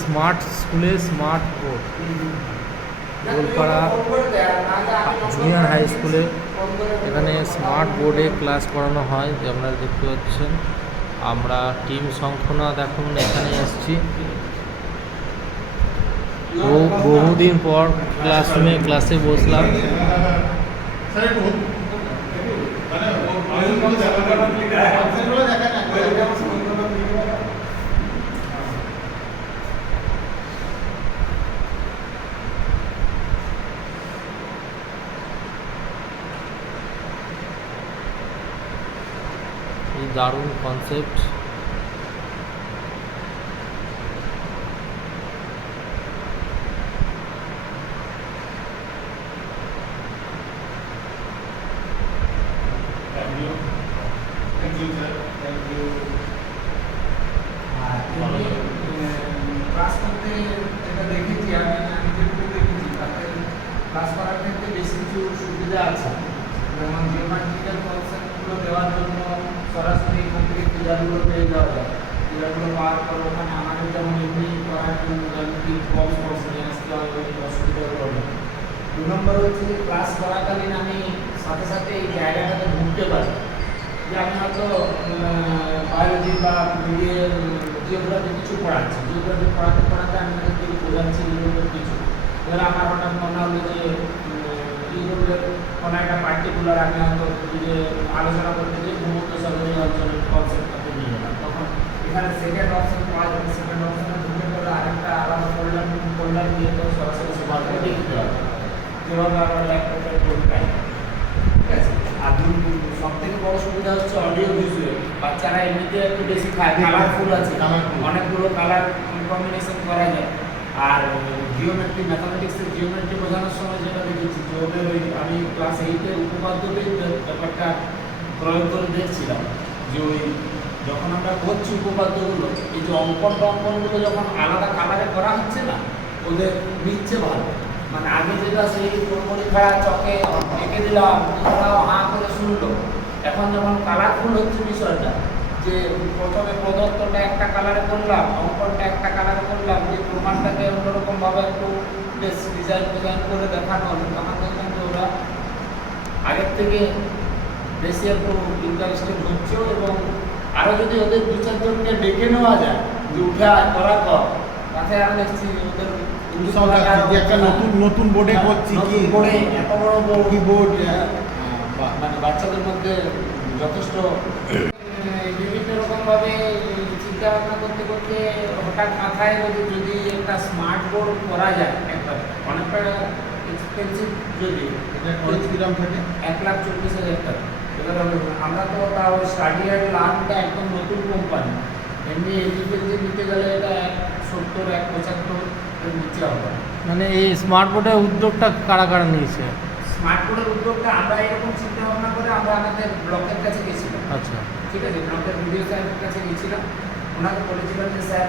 Smart স্কুলে smart board. Goalpara junior high স্কুলে এখানে স্মার্ট বোর্ডে ক্লাস করানো হয়, যে আপনারা দেখতে পাচ্ছেন। আমরা টিম শঙ্খনা দেখুন, এখানে এসছি। বহু, বহুদিন পর ক্লাসরুমে ক্লাসে বসলাম। এই দারুণ কনসেপ্ট আর এমনি, ক্লাস করতে দেখেছি আমি আমি দেখেছি তাতে ক্লাস করার ক্ষেত্রে বেশ কিছু সুবিধা আছে। যেমন জিওমেট্রিক্যাল কনসেপ্টগুলো দেওয়ার জন্য সরাসরি এখান থেকে ফিগারগুলো পেয়ে যাওয়া যায়। ফিগারগুলো পাওয়ার পর ওখানে আমাদের যেমন এমনি করার জন্য জ্যামিতিক বক্স বক্স নিয়ে আসতে ওই অসুবিধা হবে দু নম্বর হচ্ছে যে ক্লাস করাকালীন আমি সাথে সাথে এই জায়গাটাতে ঢুকতে পারি। যে আমি হয়তো বায়োলজি বা জিওগ্রাফি কিছু পড়াচ্ছি। জিওগ্রাফি পড়াতে পড়াতে আমি হয়তো কিছু বোঝাচ্ছি কিছু। এবার আমার হঠাৎ মনে হলো যে কোনো একটা পার্টিকুলার আমি হয়তো যে আলোচনা করতে গিয়ে ভূমধ্য সাগরীয় অঞ্চলের কনসেপ্টটাকে নিয়ে গেলাম তখন এখানে সেকেন্ড অপশন পাওয়া যাবে সেকেন্ড অপশনে ঢুকে পড়লে আরেকটা আলাদা করলাম করলাম দিয়ে তো সরাসরি সেভাবে দেখতে হবে। যেভাবে আমরা ল্যাপটপে পড়ি পাই। ঠিক আছে? আর সব থেকে বড় সুবিধা হচ্ছে অডিও ভিজুয়াল বাচ্চারা এমনিতে একটু বেশি খায়। কালারফুল আছে। Colourful। অনেকগুলো কালার কম্বিনেশন করা যায়। আর জিওমেট্রি ম্যাথামেটিক্সের জিওমেট্রি বোঝানোর সময় যেটা দেখেছি যে ওদের ওই আমি ক্লাস এইটের উপপাদ্যতেই ব্যাপ- ব্যাপারটা প্রয়োগ করে দেখছিলাম যে ওই যখন আমরা করছি উপপাদ্যগুলো, এই যে অঙ্কন টঙ্কনগুলো যখন আলাদা কালারে করা হচ্ছে না, ওদের নিচ্ছে ভালো। মানে আগে যেটা সেই পরীক্ষা চকে, এঁকে দিলাম ওরাও হাঁ করে শুনলো। এখন যখন কালারফুল হচ্ছে বিষয়টা, যে প্রথমে প্রদত্তটা একটা কালারে করলাম, অঙ্কনটা একটা কালারে করলাম যে প্রমাণটাকে অন্যরকম ভাবে একটু বেশ ডিজাইন ডিজাইন করে দেখানো হলো তখন দেখলাম যে ওরা আগের থেকে বেশি একটু ইন্টারেস্টেড হচ্ছেও এবং আরও যদি ওদের দু চারজনকে ডেকে নেওয়া যায় যে উঠে করা কর তাতে আরও দেখছি ওদের একটা নতুন নতুন বোর্ডে করছি কি? বোর্ডে এত বড় বোর্ড কিবোর্ড মানে বাচ্চাদের মধ্যে যথেষ্ট বিভিন্ন রকম ভাবে চিন্তা ভাবনা করতে করতে হঠাৎ মাথায় যদি একটা স্মার্ট বোর্ড করা যায় অনেকটা এক্সপেন্সিভ যদি খরচ কিরাম থাকে? এক লাখ চল্লিশ হাজার টাকা। এবার আমরা- তো তাও স্টাডি অ্যান্ড লার্নটা একদম নতুন কোম্পানি এমনি এলজিপিএলজি নিতে গেলে এটা এক সত্তর এক পঁচাত্তর এর নিচে হবে। মানে এই স্মার্ট বোর্ডের উদ্যোগটা কারা কারা নিয়েছে? স্মার্ট বোর্ডের উদ্যোগটা আমরা এরকম চিন্তা ভাবনা করে আমরা আমাদের ব্লকের কাছে গেছিলাম। আচ্ছা। ঠিক আছে ব্লকের ভিডিও স্যারের কাছে গেছিলাম। ওনাকে বলেছিলাম যে স্যার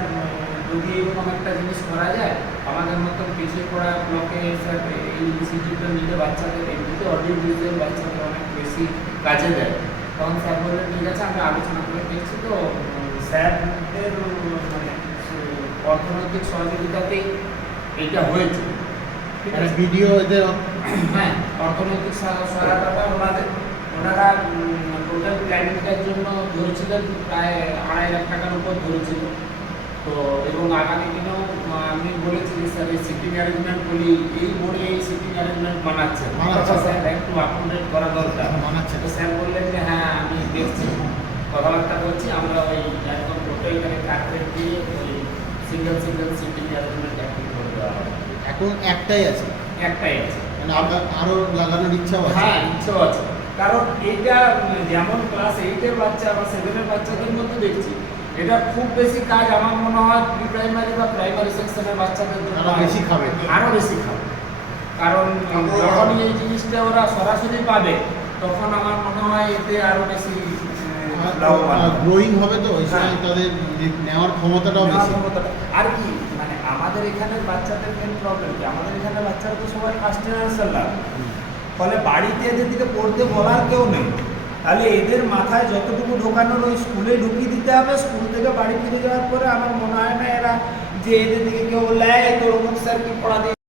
যদি এরকম একটা জিনিস করা যায় আমাদের মতন পিছিয়ে পড়া ব্লকে এই ইনস্টিটিউটটা নিলে বাচ্চাদের এমনিতে অডিও ভিজুয়াল বাচ্চাদের অনেক বেশি কাজে দেয়। তখন স্যার বললেন ঠিক আছে আমরা আলোচনা করে দেখছি তো। স্যারদের মানে অর্থনৈতিক সহযোগিতাতেই এইটা হয়েছে। মানে ভিডিও এদের হ্যাঁ অর্থনৈতিক সহ- সহায়তাটা ওনাদের। ওনারা টোটাল প্ল্যানিংটার জন্য ধরেছিলেন প্রায় আড়াই লাখ টাকার উপর ধরেছিল। তো এবং আগামী দিনেও আমি বলেছি যে স্যার এই সিটিং অ্যারেঞ্জমেন্ট বলি এই বোর্ডে এই সিটিং অ্যারেঞ্জমেন্ট বানাচ্ছে। বানাচ্ছে। স্যার একটু আপডেট করা দরকার। বানাচ্ছে। তো স্যার বললেন যে হ্যাঁ আমি দেখছি। কথাবার্তা বলছি আমরা ওই একদম টোটালটাকে কাটরেট দিয়ে ওই single single seating arrangement active করে দেওয়া হবে। এখন একটাই আছে? একটাই আছে। মানে আরও লাগানোর ইচ্ছাও আছে? হ্যাঁ ইচ্ছেও আছে। কারণ এইটা যেমন ক্লাস এইটের বাচ্চা বা সেভেনের বাচ্চাদের মধ্যে দেখছি এটা খুব বেশি কাজ আমার মনে হয় প্রি প্রাইমারি বা প্রাইমারি সেকশনের বাচ্চাদের জন্য আরও বেশি খাবে। আরও বেশি খাবে কারণ উম, যখনই এই জিনিসটা ওরা সরাসরি পাবে তখন আমার মনে হয় এতে আরও বেশি। গ্রোয়িং হবে তো ওই সময়। তাদের নেওয়ার ক্ষমতাটাও বেশি আর কি মানে আমাদের এখানে বাচ্চাদের মেন প্রবলেম কি আমাদের এখানে বাচ্চারা তো সবাই ফার্স্ট জেনারেশন লাগে ফলে বাড়িতে যেদিকে পড়তে বলার কেউ নেই তাহলে এদের মাথায় যতটুকু ঢোকানোর ওই স্কুলে ঢুকিয়ে দিতে হবে, স্কুল থেকে বাড়ি ফিরে যাওয়ার পরে আমার মনে হয় না এরা যে এদের থেকে কেউ লেয় তোর স্যার কি পড়া দিয়ে